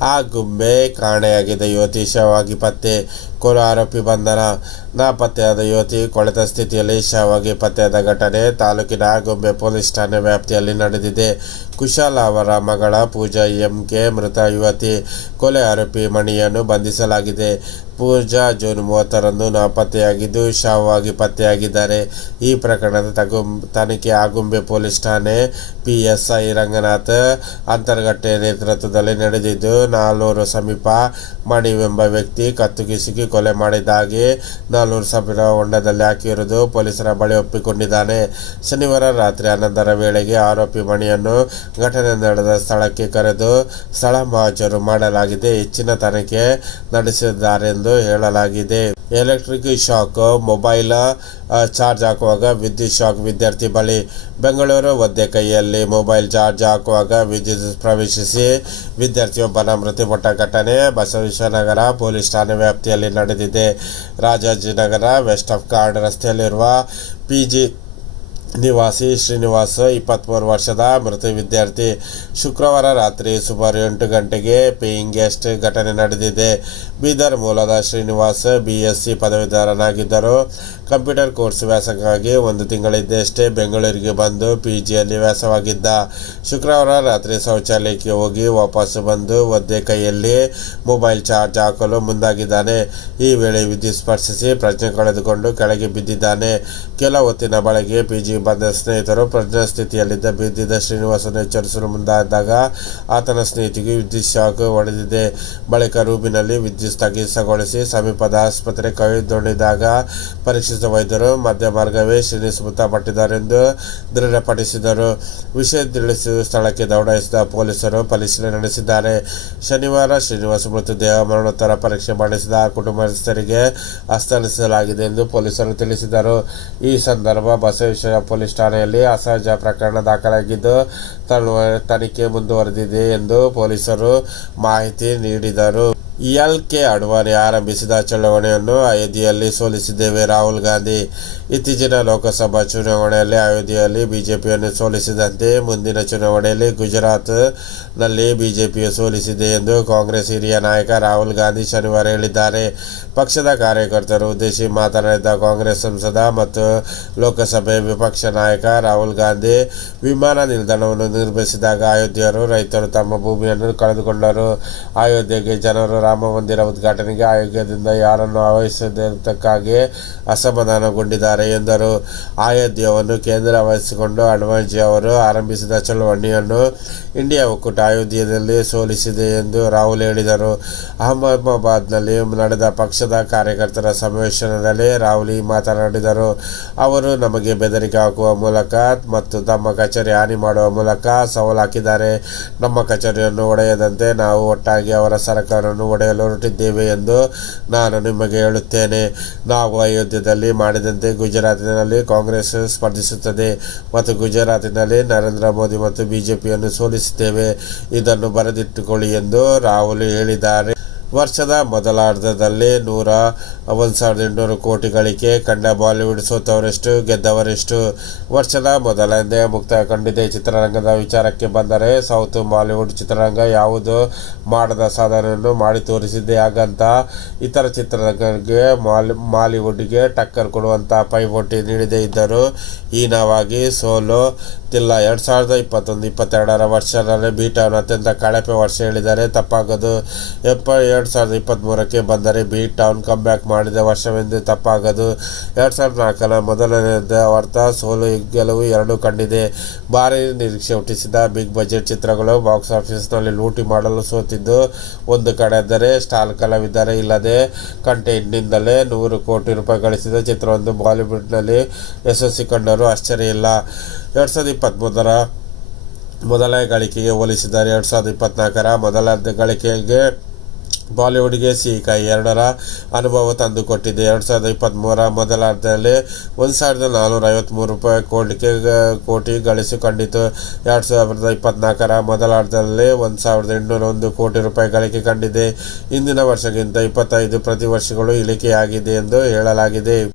ಆ ಗೊಂಬೆ ಕಾಣೆಯಾಗಿದೆ. ಶವವಾಗಿ ಪತ್ತೆ ಕೊಲೆ ಆರೋಪಿ ಬಂಧನ ನಾಪತ್ತೆಯಾದ ಯುವತಿ ಕೊಳೆತ ಸ್ಥಿತಿಯಲ್ಲಿ ಶವವಾಗಿ ಪತ್ತೆಯಾದ ಘಟನೆ ತಾಲೂಕಿನ ಆಗುಂಬೆ ಪೊಲೀಸ್ ಠಾಣೆ ವ್ಯಾಪ್ತಿಯಲ್ಲಿ ನಡೆದಿದೆ. ಕುಶಾಲ ಅವರ ಮಗಳ ಪೂಜಾ ಎಂಕೆ ಮೃತ ಯುವತಿ ಕೊಲೆ ಆರೋಪಿ ಮಣಿಯನ್ನು ಬಂಧಿಸಲಾಗಿದೆ. ಪೂಜಾ ಜೂನ್ ಮೂವತ್ತರಂದು ನಾಪತ್ತೆಯಾಗಿದ್ದು ಶವವಾಗಿ ಪತ್ತೆಯಾಗಿದ್ದಾರೆ. ಈ ಪ್ರಕರಣದ ತಗು ತನಿಖೆ ಆಗುಂಬೆ ಪೊಲೀಸ್ ಠಾಣೆ ಪಿಎಸ್ಐ ರಂಗನಾಥ್ ಅಂತರ್ಗಟ್ಟೆ ನೇತೃತ್ವದಲ್ಲಿ ನಡೆದಿದ್ದು, ನಾಲ್ವರು ಸಮೀಪ ಮಣಿವೆಂಬ ವ್ಯಕ್ತಿ ಕತ್ತುಗಿಸುಕಿ ಕೊಲೆ ಮಾಡಿದ್ದಾಗಿ ನಾಲ್ನೂರು ಸಾವಿರ ಹೊಂಡದಲ್ಲಿ ಹಾಕಿರುವುದು ಪೊಲೀಸರ ಬಳಿ ಒಪ್ಪಿಕೊಂಡಿದ್ದಾನೆ. ಶನಿವಾರ ರಾತ್ರಿ ಹನ್ನೊಂದರ ವೇಳೆಗೆ ಆರೋಪಿ ಮಣಿಯನ್ನು ಘಟನೆ ನಡೆದ ಸ್ಥಳಕ್ಕೆ ಕರೆದು ಸ್ಥಳ ಮಹಾಜರು ಮಾಡಲಾಗಿದೆ. ಹೆಚ್ಚಿನ ತನಿಖೆ ನಡೆಸಿದ್ದಾರೆಂದು ಹೇಳಲಾಗಿದೆ. ಎಲೆಕ್ಟ್ರಿಕ್ ಶಾಕ್ ಮೊಬೈಲ್ ಚಾರ್ಜ್ ಹಾಕುವಾಗ ವಿದ್ಯುತ್ ಶಾಕ್ ವಿದ್ಯಾರ್ಥಿ ಬಳಿ ಬೆಂಗಳೂರು ಒದ್ದೆ ಕೈಯಲ್ಲಿ ಮೊಬೈಲ್ ಚಾರ್ಜ್ ಹಾಕುವಾಗ ವಿದ್ಯುತ್ ಪ್ರವೇಶಿಸಿ ವಿದ್ಯಾರ್ಥಿಯೊಬ್ಬನ ಮೃತಪಟ್ಟ ಘಟನೆ ಬಸವೇಶ್ವರನಗರ ಪೊಲೀಸ್ ಠಾಣೆ ವ್ಯಾಪ್ತಿಯಲ್ಲಿ ನಡೆದಿದೆ. ರಾಜಾಜಿನಗರ ವೆಸ್ಟ್ ಆಫ್ ಕಾರ್ಡ್ ರಸ್ತೆಯಲ್ಲಿರುವ ಪಿ ಜಿ ನಿವಾಸಿ ಶ್ರೀನಿವಾಸ್ ಇಪ್ಪತ್ತ್ಮೂರು ವರ್ಷದ ಮೃತ ವಿದ್ಯಾರ್ಥಿ ಶುಕ್ರವಾರ ರಾತ್ರಿ ಸುಮಾರು ಎಂಟು ಗಂಟೆಗೆ ಪೇಯಿಂಗ್ ಗೆಸ್ಟ್ ಘಟನೆ ನಡೆದಿದೆ. ಬೀದರ್ ಮೂಲದ ಶ್ರೀನಿವಾಸ್ ಬಿ ಎಸ್ ಸಿ ಪದವೀಧರನಾಗಿದ್ದರು. ಕಂಪ್ಯೂಟರ್ ಕೋರ್ಸ್ ವ್ಯಾಸಕ್ಕಾಗಿ ಒಂದು ತಿಂಗಳಿದ್ದಷ್ಟೇ ಬೆಂಗಳೂರಿಗೆ ಬಂದು ಪಿ ಜಿಯಲ್ಲಿ ವ್ಯಾಸವಾಗಿದ್ದ ಶುಕ್ರವಾರ ರಾತ್ರಿ ಶೌಚಾಲಯಕ್ಕೆ ಹೋಗಿ ವಾಪಸ್ಸು ಬಂದು ಒದ್ದೆ ಕೈಯಲ್ಲಿ ಮೊಬೈಲ್ ಚಾರ್ಜ್ ಹಾಕಲು ಮುಂದಾಗಿದ್ದಾನೆ. ಈ ವೇಳೆ ವಿದ್ಯುತ್ ಸ್ಪರ್ಶಿಸಿ ಪ್ರಜ್ಞೆ ಕಳೆದುಕೊಂಡು ಕೆಳಗೆ ಬಿದ್ದಿದ್ದಾನೆ. ಕೆಲ ಹೊತ್ತಿನ ಬಳಿಗೆ ಪಿ ಜಿ ಬಂದ ಸ್ನೇಹಿತರು ಪ್ರಜ್ಞಾ ಸ್ಥಿತಿಯಲ್ಲಿದ್ದ ಬಿದ್ದಿದ್ದ ಶ್ರೀನಿವಾಸನ ಎಚ್ಚರಿಸಲು ಮುಂದಾದಾಗ ಆತನ ಸ್ನೇಹಿತಿಗೆ ವಿದ್ಯುತ್ ಶಾಕ್ ಹೊಡೆದಿದೆ. ಬಳಿಕ ರೂಬಿನಲ್ಲಿ ವಿದ್ಯುತ್ ಸ್ಥಗಿತಗೊಳಿಸಿ ಸಮೀಪದ ಆಸ್ಪತ್ರೆ ಕೈದೊಡ್ಡಿದಾಗ ಪರೀಕ್ಷಿಸಿದ ವೈದ್ಯರು ಮಧ್ಯ ಮಾರ್ಗವೇ ಶ್ರೀನಿವಾಸ ಮೃತಪಟ್ಟಿದ್ದಾರೆಂದು ದೃಢಪಡಿಸಿದರು. ವಿಷಯ ತಿಳಿಸಿದ ಸ್ಥಳಕ್ಕೆ ದೌಡಾಯಿಸಿದ ಪೊಲೀಸರು ಪರಿಶೀಲನೆ ನಡೆಸಿದ್ದಾರೆ. ಶನಿವಾರ ಶ್ರೀನಿವಾಸ ಮೃತದೇಹ ಮರಣೋತ್ತರ ಪರೀಕ್ಷೆ ಮಾಡಿಸಿದ ಕುಟುಂಬಸ್ಥರಿಗೆ ಹಸ್ತಾಂತರಿಸಲಾಗಿದೆ ಎಂದು ಪೊಲೀಸರು ತಿಳಿಸಿದರು. ಈ ಸಂದರ್ಭ ಬಸವೇಶ್ವರ ಪೊಲೀಸ್ ಠಾಣೆಯಲ್ಲಿ ಅಸಹಜ ಪ್ರಕರಣ ದಾಖಲಾಗಿದ್ದು ತನಿಖೆ ಮುಂದುವರೆದಿದೆ ಎಂದು ಪೊಲೀಸರು ಮಾಹಿತಿ ನೀಡಿದರು. ಎಲ್ ಕೆ ಅಡ್ವಾಣಿ ಆರಂಭಿಸಿದ ಚಳವಳಿಯನ್ನು ಅಯೋಧ್ಯೆಯಲ್ಲಿ ಸೋಲಿಸಿದ್ದೇವೆ ರಾಹುಲ್ ಗಾಂಧಿ. ಇತ್ತೀಚಿನ ಲೋಕಸಭಾ ಚುನಾವಣೆಯಲ್ಲಿ ಅಯೋಧ್ಯೆಯಲ್ಲಿ ಬಿಜೆಪಿಯನ್ನು ಸೋಲಿಸಿದಂತೆ ಮುಂದಿನ ಚುನಾವಣೆಯಲ್ಲಿ ಗುಜರಾತ್ನಲ್ಲಿ ಬಿಜೆಪಿಯು ಸೋಲಿಸಿದೆ ಎಂದು ಕಾಂಗ್ರೆಸ್ ಹಿರಿಯ ನಾಯಕ ರಾಹುಲ್ ಗಾಂಧಿ ಶನಿವಾರ ಹೇಳಿದ್ದಾರೆ. ಪಕ್ಷದ ಕಾರ್ಯಕರ್ತರು ಉದ್ದೇಶಿಸಿ ಮಾತನಾಡಿದ ಕಾಂಗ್ರೆಸ್ ಸಂಸದ ಮತ್ತು ಲೋಕಸಭೆ ವಿಪಕ್ಷ ನಾಯಕ ರಾಹುಲ್ ಗಾಂಧಿ ವಿಮಾನ ನಿಲ್ದಾಣವನ್ನು ನಿರ್ಮಿಸಿದಾಗ ಅಯೋಧ್ಯೆಯರು ರೈತರು ತಮ್ಮ ಭೂಮಿಯನ್ನು ಕಳೆದುಕೊಂಡರು. ಅಯೋಧ್ಯೆಗೆ ಜನರು ರಾಮ ಮಂದಿರ ಉದ್ಘಾಟನೆಗೆ ಆಯೋಗದಿಂದ ಯಾರನ್ನು ಆಹ್ವಾನಿಸಿದ್ದಕ್ಕಾಗಿ ಅಸಮಾಧಾನಗೊಂಡಿದ್ದಾರೆ ಎಂದರು. ಅಯೋಧ್ಯೆಯನ್ನು ಕೇಂದ್ರ ವಹಿಸಿಕೊಂಡು ಅಡ್ವಾಣಿಜಿ ಅವರು ಆರಂಭಿಸಿದ ಚಳವಳಿಯನ್ನು ಇಂಡಿಯಾ ಒಕ್ಕೂಟ ಅಯೋಧ್ಯೆಯಲ್ಲಿ ಸೋಲಿಸಿದೆ ಎಂದು ರಾಹುಲ್ ಹೇಳಿದರು. ಅಹಮದಾಬಾದ್ನಲ್ಲಿ ನಡೆದ ಪಕ್ಷದ ಕಾರ್ಯಕರ್ತರ ಸಮಾವೇಶನದಲ್ಲಿ ರಾಹುಲ್ ಮಾತನಾಡಿದರು. ಅವರು, ನಮಗೆ ಬೆದರಿಕೆ ಹಾಕುವ ಮೂಲಕ ಮತ್ತು ತಮ್ಮ ಕಚೇರಿ ಹಾನಿ ಮಾಡುವ ಮೂಲಕ ಸವಾಲು ಹಾಕಿದ್ದಾರೆ. ನಮ್ಮ ಕಚೇರಿಯನ್ನು ಒಡೆಯದಂತೆ ನಾವು ಒಟ್ಟಾಗಿ ಅವರ ಸರ್ಕಾರವನ್ನು ಒಡೆಯಲು ಹೊರಟಿದ್ದೇವೆ ಎಂದು ನಾನು ನಿಮಗೆ ಹೇಳುತ್ತೇನೆ. ನಾವು ಅಯೋಧ್ಯದಲ್ಲಿ ಮಾಡಿದಂತೆ ಗುಜರಾತಿನಲ್ಲಿ ಕಾಂಗ್ರೆಸ್ ಸ್ಪರ್ಧಿಸುತ್ತದೆ ಮತ್ತು ಗುಜರಾತಿನಲ್ಲಿ ನರೇಂದ್ರ ಮೋದಿ ಮತ್ತು ಬಿಜೆಪಿಯನ್ನು ಸೋಲಿಸುತ್ತೇವೆ ಇದನ್ನು ಬರೆದಿಟ್ಟುಕೊಳ್ಳಿ ಎಂದು ರಾಹುಲ್ ಹೇಳಿದ್ದಾರೆ. ವರ್ಷದ ಮೊದಲಾರ್ಧದಲ್ಲಿ ನೂರ ಒಂದು ಸಾವಿರದ ಎಂಟುನೂರು ಕೋಟಿ ಗಳಿಕೆ ಕಂಡ ಬಾಲಿವುಡ್ ಸೋತವರೆಷ್ಟು, ಗೆದ್ದವರೆಷ್ಟು. ವರ್ಷದ ಮೊದಲನೇ ಮುಕ್ತಾಯ ಕಂಡಿದೆ ಚಿತ್ರರಂಗದ ವಿಚಾರಕ್ಕೆ ಬಂದರೆ ಸೌತ್ ಬಾಲಿವುಡ್ ಚಿತ್ರರಂಗ ಯಾವುದು ಮಾಡದ ಸಾಧನೆಯನ್ನು ಮಾಡಿ ತೋರಿಸಿದೆ ಹಾಗಂತ ಇತರ ಚಿತ್ರರಂಗಕ್ಕೆ ಮಾಲಿ, ಮಾಲಿವುಡ್ಗೆ ಟಕ್ಕರ್ ಕೊಡುವಂಥ ಪೈಪೋಟಿ ನೀಡದೇ ಇದ್ದರೂ ಹೀನವಾಗಿ ಸೋಲು ತಿಲ್ಲ. ಎರಡು ಸಾವಿರದ ಇಪ್ಪತ್ತೊಂದು, ಇಪ್ಪತ್ತೆರಡರ ವರ್ಷದಲ್ಲಿ ಬೀಟವನ್ನು ಅತ್ಯಂತ ಕಳಪೆ ವರ್ಷ ಹೇಳಿದರೆ ತಪ್ಪಾಗದು. ಎಪ್ಪ ಎರಡು ಸಾವಿರದ ಇಪ್ಪತ್ತ್ಮೂರಕ್ಕೆ ಬಂದರೆ ಬಿ ಟೌನ್ ಕಮ್ಬ್ಯಾಕ್ ಮಾಡಿದ ವರ್ಷವೆಂದು ತಪ್ಪಾಗದು. ಎರಡು ಸಾವಿರದ ನಾಲ್ಕರ ಮೊದಲನೆಯದ ಅರ್ಥ ಸೋಲು ಗೆಲುವು ಎರಡೂ ಕಂಡಿದೆ ಭಾರಿ ನಿರೀಕ್ಷೆ ಹುಟ್ಟಿಸಿದ ಬಿಗ್ ಬಜೆಟ್ ಚಿತ್ರಗಳು ಬಾಕ್ಸ್ ಆಫೀಸ್ನಲ್ಲಿ ಲೂಟಿ ಮಾಡಲು ಸೋತಿದ್ದು ಒಂದು ಕಡೆ ಅಂದರೆ ಸ್ಟಾಲ್ ಕಲಾವಿದರೆ ಇಲ್ಲದೆ ಕಂಟೆಂಟ್ನಿಂದಲೇ ನೂರು ಕೋಟಿ ರೂಪಾಯಿ ಗಳಿಸಿದ ಚಿತ್ರವೊಂದು ಬಾಲಿವುಡ್ನಲ್ಲಿ ಯಶಸ್ವಿ ಕಂಡರೂ ಆಶ್ಚರ್ಯ ಇಲ್ಲ. ಎರಡು ಸಾವಿರದ ಇಪ್ಪತ್ತ್ಮೂರರ ಮೊದಲ ಗಳಿಕೆಗೆ ಹೋಲಿಸಿದರೆ ಎರಡು ಸಾವಿರದ ಇಪ್ಪತ್ತ್ನಾಲ್ಕರ ಮೊದಲ ಗಳಿಕೆಗೆ ಬಾಲಿವುಡ್ಗೆ ಸಿಹಿಕಾಯಿ ಎರಡರ ಅನುಭವ ತಂದುಕೊಟ್ಟಿದೆ. ಎರಡು ಸಾವಿರದ ಇಪ್ಪತ್ತ್ಮೂರ ಮೊದಲಾರ್ಧದಲ್ಲಿ ಒಂದು ಸಾವಿರದ ನಾನ್ನೂರ ಐವತ್ತ್ಮೂರು ರೂಪಾಯಿ ಕೋಟಿಗೆ ಕೋಟಿ ಗಳಿಸಿಕೊಂಡಿತು ಎರಡು ಸಾವಿರದ ಇಪ್ಪತ್ತ್ನಾಲ್ಕರ ಮೊದಲಾರ್ಧದಲ್ಲಿ ಒಂದು ಸಾವಿರದ ಎಂಟುನೂರ ಒಂದು ಕೋಟಿ ರೂಪಾಯಿ ಗಳಿಕೆ ಕಂಡಿದೆ. ಇಂದಿನ ವರ್ಷಕ್ಕಿಂತ ಇಪ್ಪತ್ತೈದು ಪ್ರತಿ ವರ್ಷಗಳು ಇಳಿಕೆಯಾಗಿದೆ ಎಂದು ಹೇಳಲಾಗಿದೆ.